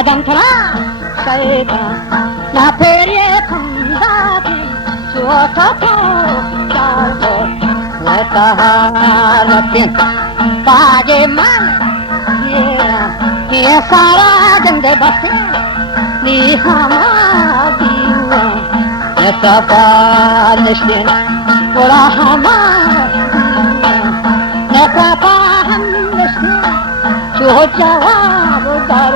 आदम थरा शैतान ना फेरे खंदा थी चोथा तो चारो लतारतिन पागे मन ये सारा गंदे बसे नी हमारी ये सफाल निश्चिन पूरा हमारा न पापा हम निश्चिन जो जवाब दर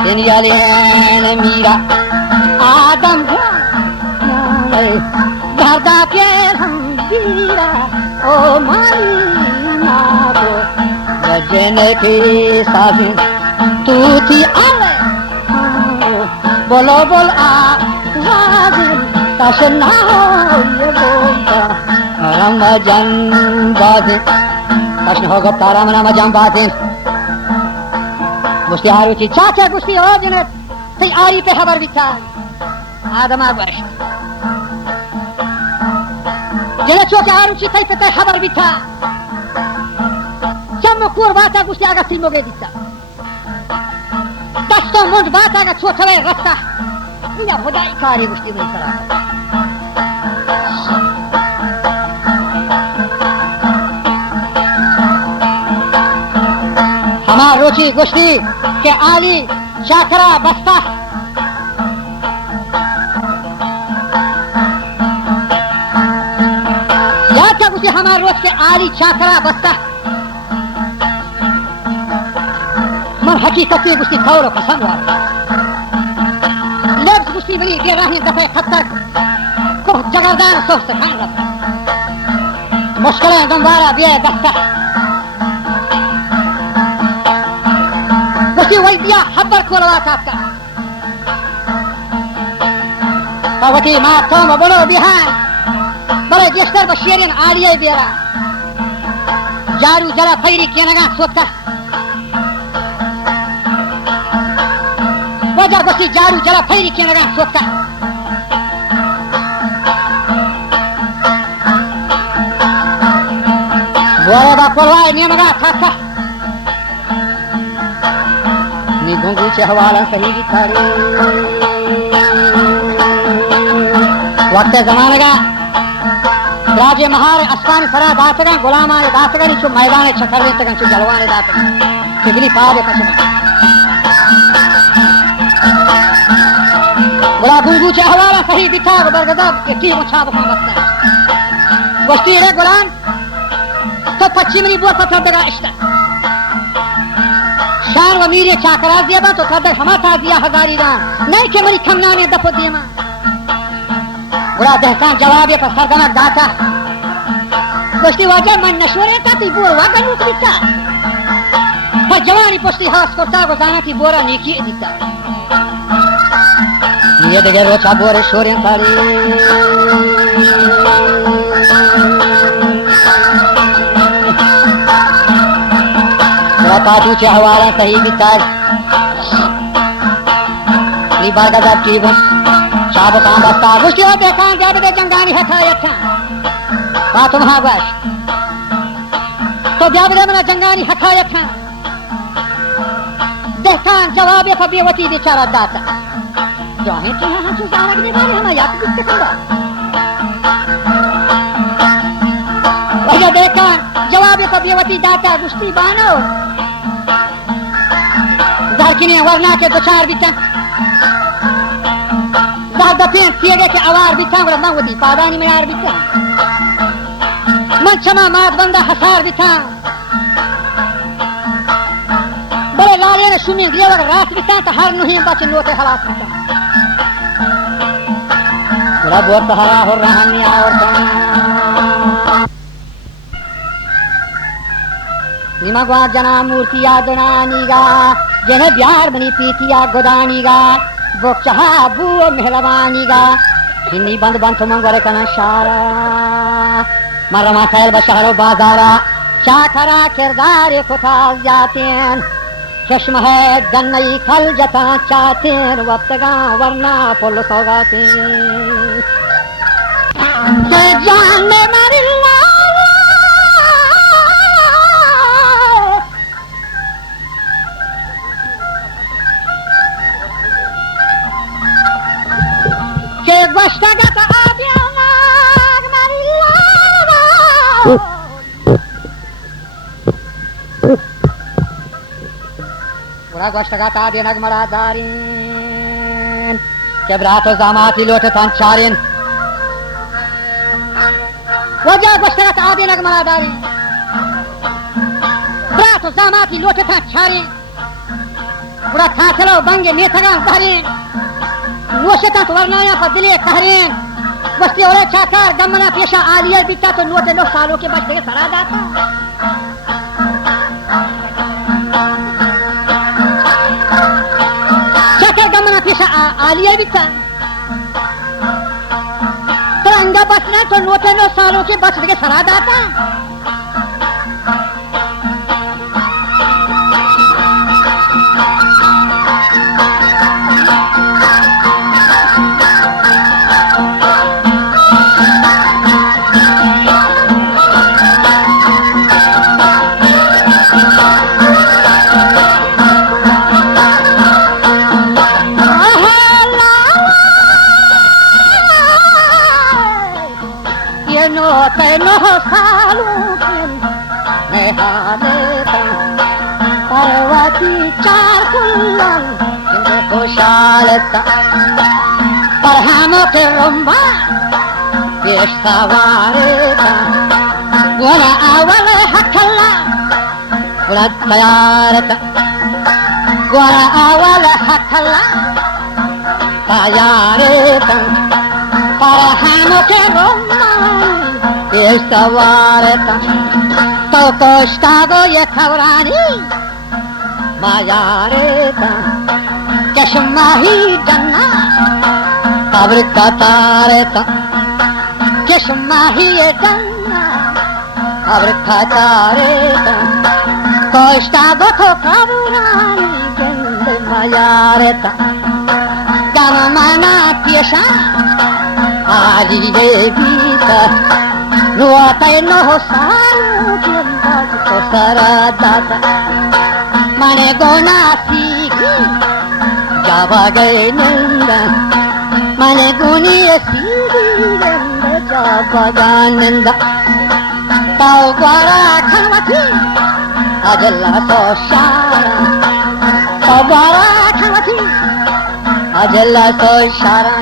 दुनियालेन मीरा आदम घरदा प्यार हम वीरा ओ मारीना को गजन की साबिन तू थी आले बोलो बोल आवाज़ तशना हो ये बोलता रमजान बाज़ तशन होगा तारा मना मजाम बाज़ गुस्ती हारुची चाचा गुस्ती हो जने ती आरी पे खबर बिता आदम आगवाश जने चाचा हारुची ती पे खबर बिता जम कुर बाता गुस्ती आगा सिमोगे दिता दस्तो मुंड बाता का छोटा वे रास्ता इना खुदाई कारी गुस्ती में सरा हमार रोची गुस्ती के आली चाकरा बस्ता याद था गुस्ती हमार रोच के आली चाकरा बस्ता मन हकीकत में गुस्ती खौर पसंद हुआ लेब्स गुस्ती बनी दे रही दफे खतर को जगरदार सोच से खान रहा मुश्किलें गंवारा बिया बस्ता गुस्ती वैद्या हब्बर खोलवा का पवती माँ तुम बोलो बिहान बड़े जेस्टर बशीरिन आलिया बेरा जारू जरा फैरी किया नगा सोचता वजह गुस्ती जारू जरा फैरी किया नगा सोचता बोले बा कोलवाई नियम गा था नी गुंगू से हवाला सही दिखाड़ी वक्त जमाने का राजे महार अस्पान सरा दासगा गुलामा दासगा नी मैदान चक्कर दे तक जलवाने दासगा किगली पादे पछना बोला गुंगू से हवाला सही दिखा बरगदा की मुछाब का वक्त गोश्ती रे गुलाम तो पश्चिमी बुआ पत्थर दगा इश्ता शान व मीरे चाकरा दिया बा तो कदर हमाता दिया हजारी दा नहीं के मरी खमना ने दफो दिया मा बुरा दहकान जवाब पर सरगना दाता गोश्ती वजह मन नशोरे का ती बुआ वागन उठ दिता पर जवानी पोस्ती हास करता गुजाना की बोरा नीकी दिता ये देखे रोचा बोरे शोरे सारी काटू चे हवाला सही बितार ली बारगदा कीबन शाब काम बस्ता गुस्ती हो देखान जब दे जंगानी है खाया था बात वहाँ बस तो जब दे मना जंगानी है खाया था देखान जवाब ये फबीवती बेचारा दाता जो हमें तो यहाँ जो जाना के बारे हमें याद किससे करवा वजह देखान जवाब ये फबीवती दाता गुस्ती बानो दारकिने वरना के दोचार बिता दादा पेन तिगे के आवार बिता वला मावदी पादानी में यार बिता मन क्षमा मात बंदा हसार बिता बड़े लाले ने सुमी दियावर रात बिता तो हर नहीं बच लोटे हालात बिता रब और सहारा हो रहा नहीं और निमगवा जना मूर्ति यादना निगा जने प्यार बनी पीतिया गोदानीगा बोचहा बुओ मेहरबानीगा हिन्नी बंद बंद मंगरे कना शारा मरमा खैल बशहरो बाजारा चाखरा किरदार खुताल जातेन चश्म है गन्नई खल जता चातेन वक्तगा वरना पुल सौगातेन जान में मरिल्ला gosta gata abianak marilava. Ora gosta gata abianak maradarin. Quebrato zamati lote tancharin. Wajah gosta gata abianak maradarin. Brato zamati lote tancharin. Ora thasalo bange methagan darin. نوشتا تو ورنایا فضلی تحرین وستی اوره چاکار گمنا پیشا آلیه بیتا تو نوٹ 9 سالوں کے بچ کے سرا داتا چاکار گمنا پیشا آلیه بیتا ترنگا بچنا تو نوٹ 9 سالوں کے بچ کے سرا داتا Parhamo che romba questa vareta Wala awala hakalla Wala tayarata Wala awala hakalla Tayareta Parhamo che romba questa vareta Toko stago ye kavrani Mayareta Kashmahi janna Abr katareta Kashmahi janna Abr katareta Koshta gotho kaburani Gend mayareta Gamana piesha Aliye vita Nuatay no salu Genda to saradata Mane gona sigi Java gay nanda Mane guni sigi nanda Java gananda Tau gwara khanwati Ajalla so shara Tau gwara khanwati Ajalla so shara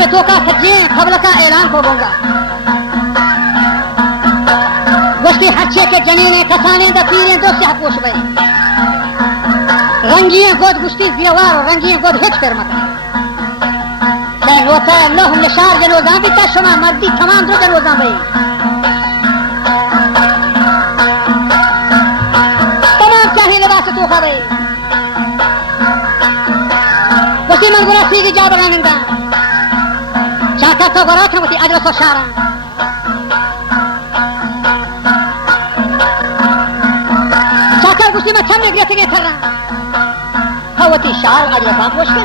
में तो का सच्चे खबर का ऐलान को दूंगा गोश्ती हच्चे के जनीने कसाने द पीरे दो से पोष भाई रंगियां गोद गुश्ती दिवार रंगियां गोद हिच कर मत मैं रोता लोह निशार जनोजा भी तशमा मर्दी तमाम दो जनोजा भाई तमाम चाहिए लिबास तो खा भाई गोश्ती मन गुना सी की जा बगानंदा Chakat gorat hamati ajra so shara Chakat gusti ma chamne grete ge tharra hawati shal ajra ba poshke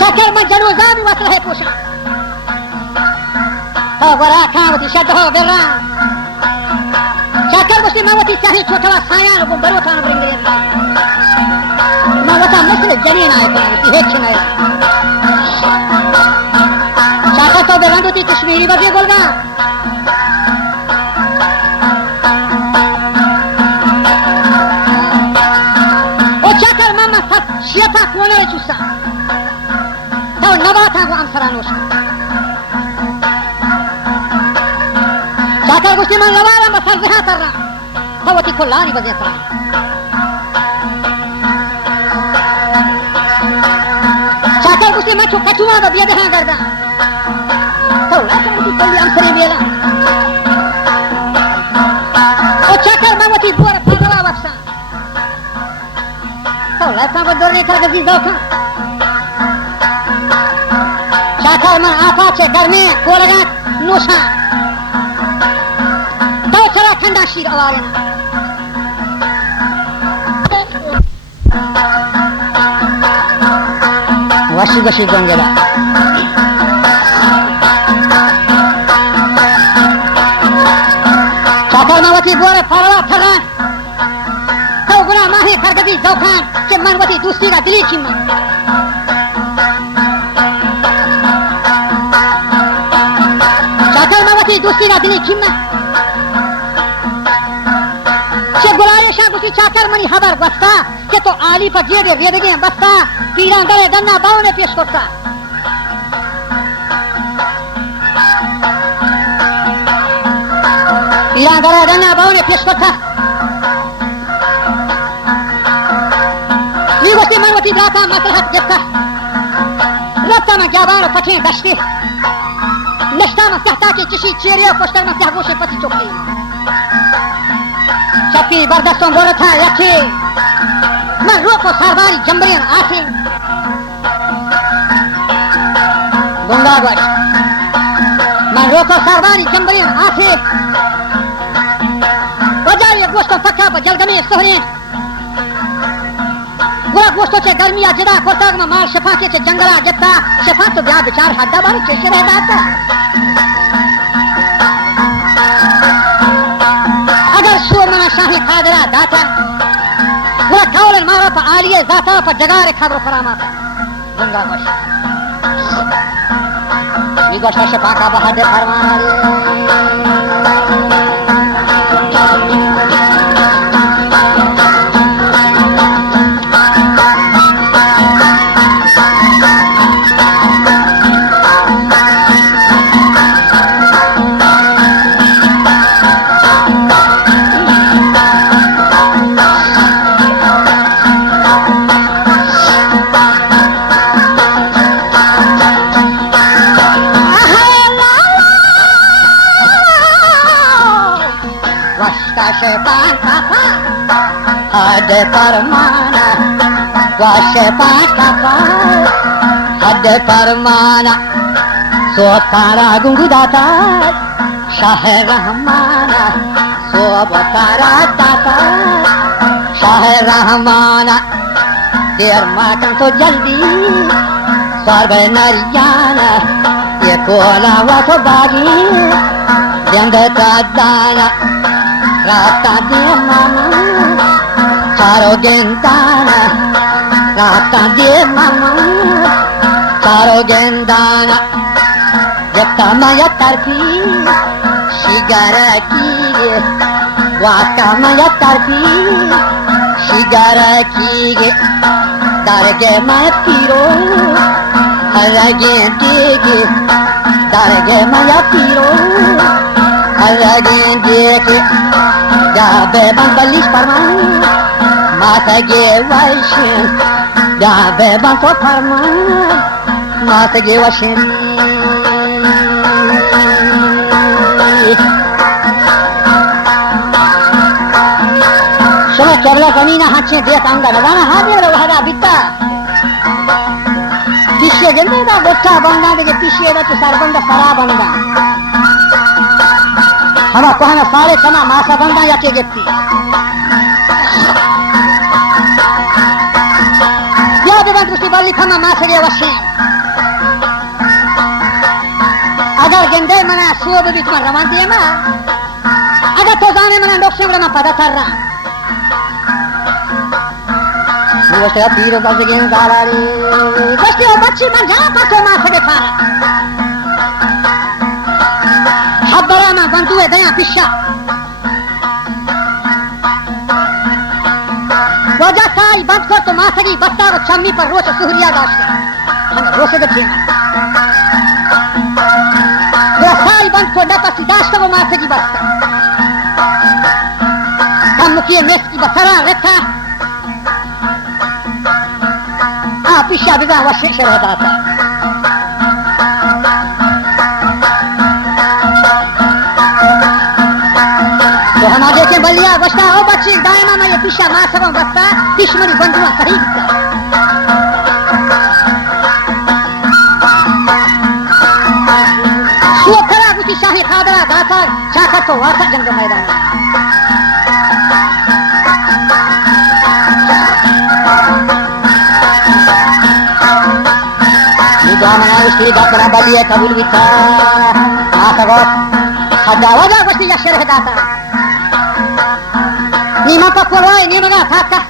Chakat ma janoza bi wasla hai posha ha gorat hamati shadho berra Chakat gusti ma wati sahi chotala saya ko barota na bringe ma wata masle janina ai ko hechna ai Chakat to berando ti kashmiri bage golga O chakat mama sat shiata kone chusa to nabata go amsaranos Chakat gusti man lawala masal reha tarra hawati kollani bage tarra Chakat gusti man chukachuma da dia deha garda Kali amsare bela O chakar mawati buar phagala waksa to la ऐसा को दौरे खरगती दौखा शाखर में आपा छे घर में कोलगा नोशा दो थरा खंडा शीर आवारे वशी वशी गंगेला शाखर मावती गोरे फरला थरा तो गुना माही खरगती दौखा के मनवती दूसरी का दिली खिमा दूसरी ना दिली खिम्मा से गुलाये शाह गुसी चाकर मनी खबर बस्ता के तो आली पर जेडे वेदगे बस्ता पीड़ा गले दन्ना बाव ने पेश करता पीड़ा गले दन्ना बाव ने पेश करता ये गुसी मनवती दाता मसलहत जत्ता रत्ता में क्या बार कठिन दश्ते नश्ता में कहता कि किसी चेहरे और पोस्टर में त्यागों से पति चुकी चपी बर्दाश्तों बोल था रखे मैं रोको सारवारी जंबरियन आते गुंगागढ़ मैं रोको सारवारी जंबरियन आते बजाय गोश्तों पक्का पर जलगमे सोहरे बुरा गोश्तों से गर्मिया जदा कोताग में मार शफा के जंगला जत्ता शफा तो ब्याह विचार हद्दा बारी कैसे रहता था अगर शोर मना शाही खादरा दाता बुरा कावलन मारा पर आलिये दाता पर जगारे खबर फरामा था गंगा गोश ये गोश्त शफा का बहादे फरमाना हद परमाना वाशे पाका हद परमाना सो तारा गुंगुदाता शाह रहमाना सो बतारा दाता शाह रहमाना देर मातन तो जल्दी सर्व नरियाना ये कोला वा तो बागी जंग का दाना राता दे मामा चारो गेंदाना राता दे मामा चारो गेंदाना जत्ता माया तरफी शिगारा की वाका माया तरफी शिगारा की दरगे मत पीरो हरगे देगे दरगे माया पीरो हरगे देगे जाबे बंबलिश परमान माता गे वैश्य जाबे बंतो परमान माता गे वैश्य शोभा केवला कमीना हाथे देख अंगा लगाना हाथ में रहा बिता पीछे गिरने का बोटा बनना दे पीछे ना तो सरबंद सरा बनना हम कहना सारे समा मासा बंदा या के गेती या बेबंद उसी बाली खमा मासे गे वशी अगर गेंदे मना सोब बीच में रवान दिए मा अगर तो जाने मना डॉक्टर से मना पता कर रहा वो से पीरो बस गेंद गालारी बच्चे और बच्ची मन जा पातो मासे के खाना हबरा में बंदुए गया पिशा वजह साल बंद को तो मासगी बस्ता और चम्मी पर रोज सुहरिया दाश्ता हमें रोसे के थीमा वजह साल बंद को डपसी दाश्ता वो मासगी बस्ता हम मुखिए मेस की बसरा रहता पिशा बिजा वशिश रहता था तो हमारे के बलिया बस्ता हो बच्ची दायमा में ये पिशा मां सब बस्ता दुश्मनी बंधुआ सही दाता चाकर तो वासा जंग मैदान Mana istri dakra baliye kabul bitta atagot hadawaja gosti yashir data ni mata koroi ni maga thaka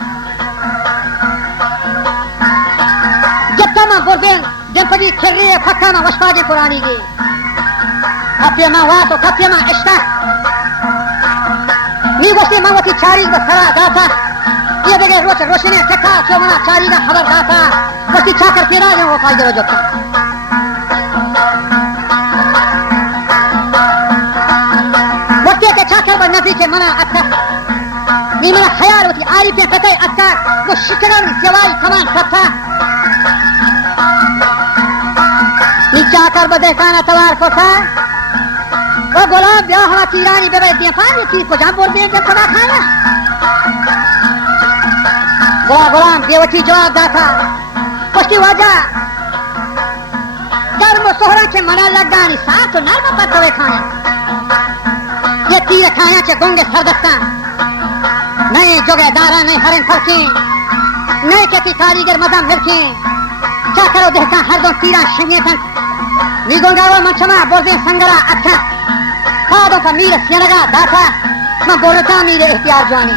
jattama borden dempadi kherriye phakama washpaje purani ge kapyama wato kapyama ishta ni gosti mawati chari basara data ye dege roshne tekha chomana chari da khabar data gosti chakar tera je wo fayda jotta नबी के मना अक्का नी मना ख्याल होती आरी पे कते अक्का वो शिकरन सेवाई कमान कथा नीचा कर बदे काना तवार को था वो गुलाम ब्याह हवा कीरानी बेबे दिया पानी चीज को जाम बोल दे जब सदा खाना गुलाम बेवची जवाब दाता उसकी वजह कर्म सोहरा के मना लगानी साथ तो नर्म पतवे खाने ये तीर खाया चे गोंगे सरदस्तान नए जोगेदारा नए हरें फरकी नए के कारीगर मदा मिलकी क्या करो देखा हर दो तीरा शंगे तन नी गोंगा वो मंचमा बोलते संगरा अच्छा खादों का मीर सियनगा दाता मैं बोलता मीरे इख्तियार जवानी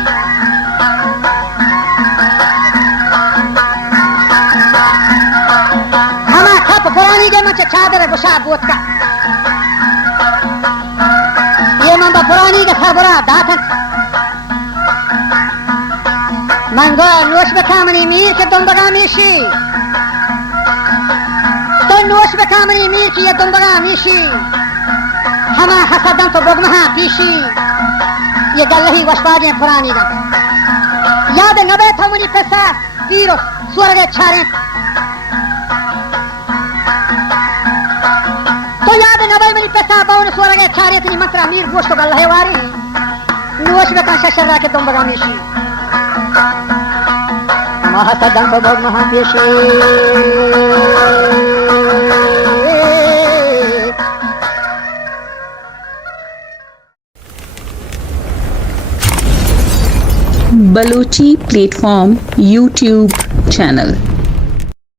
हमा खप पुरानी के मंच चादर गुशा बोत का Mamba Purani ke sabura datan Mango nush bekamani mir ke dombaga mishi To nush bekamani mir ki ye dombaga mishi Hama hasadan to bogmaha pishi Ye gallahi washpaje Purani da Yaad nabe thamani pesa Tiro swarge chare तो याद नबे मेरी पैसा बावन स्वर के छारे तनी मंत्रा मीर गोश्त गल है वारी नोश में काशा शर्रा के तुम बगामीशी महासदन तो बहुत महापेशी बलोची प्लेटफॉर्म YouTube चैनल